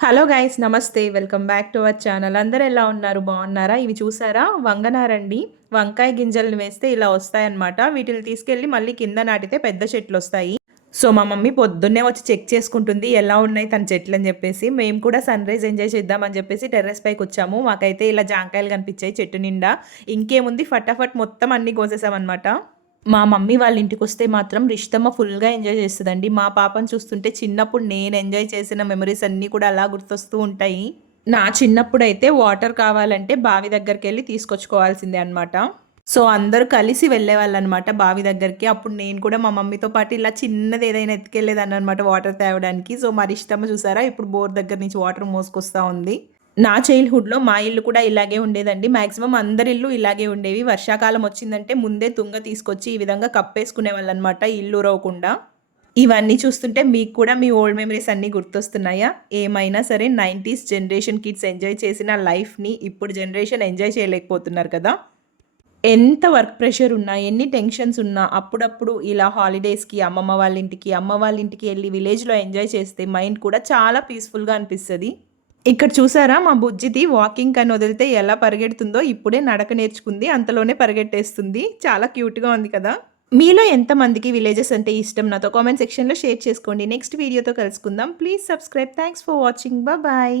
Hello guys, నమస్తే. Welcome back to our channel. అందరూ ఎలా ఉన్నారు? బాగున్నారా? ఇవి చూసారా? వంగనారండి. వంకాయ గింజలను వేస్తే ఇలా వస్తాయన్నమాట. వీటిని తీసుకెళ్ళి మళ్ళీ కింద నాటితే పెద్ద చెట్లు వస్తాయి. సో మా మమ్మీ పొద్దున్నే వచ్చి చెక్ చేసుకుంటుంది ఎలా ఉన్నాయి తన చెట్లు అని చెప్పేసి. మేము కూడా సన్ రైజ్ ఎంజాయ్ చేద్దామని చెప్పేసి టెర్రస్ పైకి వచ్చాము. మాకైతే ఇలా జాంకాయలు కనిపించాయి చెట్టు నిండా. ఇంకేముంది, ఫటాఫట్ మొత్తం అన్ని కోసేసామన్నమాట. మా మమ్మీ వాళ్ళ ఇంటికొస్తే మాత్రం రిషితమ్మ ఫుల్‌గా ఎంజాయ్ చేస్తదండి. మా పాపను చూస్తుంటే చిన్నప్పుడు నేను ఎంజాయ్ చేసిన మెమోరీస్ అన్నీ కూడా అలా గుర్తొస్తూ ఉంటాయి. నా చిన్నప్పుడైతే వాటర్ కావాలంటే బావి దగ్గరికెళ్ళి తీసుకొచ్చుకోవాల్సిందే అనమాట. సో, అందరూ కలిసి వెళ్ళేవాళ్ళనమాట బావి దగ్గరికి. అప్పుడు నేను కూడా మా మమ్మీతో పాటు ఇలా చిన్నది ఏదైనా ఎత్తుకెళ్ళేదాన్ననమాట వాటర్ తేవడానికి. సో, మా రిషితమ్మ చూసారా ఇప్పుడు బోర్ దగ్గర నుంచి వాటర్ మోసుకొస్తా ఉంది. నా చైల్డ్‌హుడ్‌లో మా ఇల్లు కూడా ఇలాగే ఉండేదండి. మాక్సిమం అందరి ఇల్లు ఇలాగే ఉండేవి. వర్షాకాలం వచ్చిందంటే ముందే తుంగ తీసుకొచ్చి ఈ విధంగా కప్పేసుకునేవాళ్ళనమాట ఇల్లు ఊరవకుండా. ఇవన్నీ చూస్తుంటే మీకు కూడా మీ ఓల్డ్ మెమరీస్ అన్నీ గుర్తొస్తున్నాయా? ఏమైనా సరే 90స్ జనరేషన్ కిడ్స్ ఎంజాయ్ చేసిన లైఫ్‌ని ఇప్పుడు జనరేషన్ ఎంజాయ్ చేయలేకపోతున్నారు కదా! ఎంత వర్క్ ప్రెషర్ ఉన్నా, ఎన్ని టెన్షన్స్ ఉన్నా అప్పుడప్పుడు ఇలా హాలిడేస్‌కి అమ్మమ్మ వాళ్ళ ఇంటికి, అమ్మ వాళ్ళ ఇంటికి ఎళ్లి విలేజ్‌లో ఎంజాయ్ చేస్తే మైండ్ కూడా చాలా పీస్‌ఫుల్‌గా అనిపిస్తది. ఇక్కడ చూసారా మా బుజ్జిది వాకింగ్ అని వదిలితే ఎలా పరిగెడుతుందో, ఇప్పుడే నడక నేర్చుకుంది. అంతలోనే పరిగెట్టేస్తుంది. చాలా క్యూట్‌గా ఉంది కదా! మీలో ఎంతమందికి విలేజెస్ అంటే ఇష్టం? నాతో కామెంట్ సెక్షన్‌లో షేర్ చేసుకోండి. నెక్స్ట్ వీడియోతో కలుసుకుందాం. Please subscribe. Thanks for watching. Bye.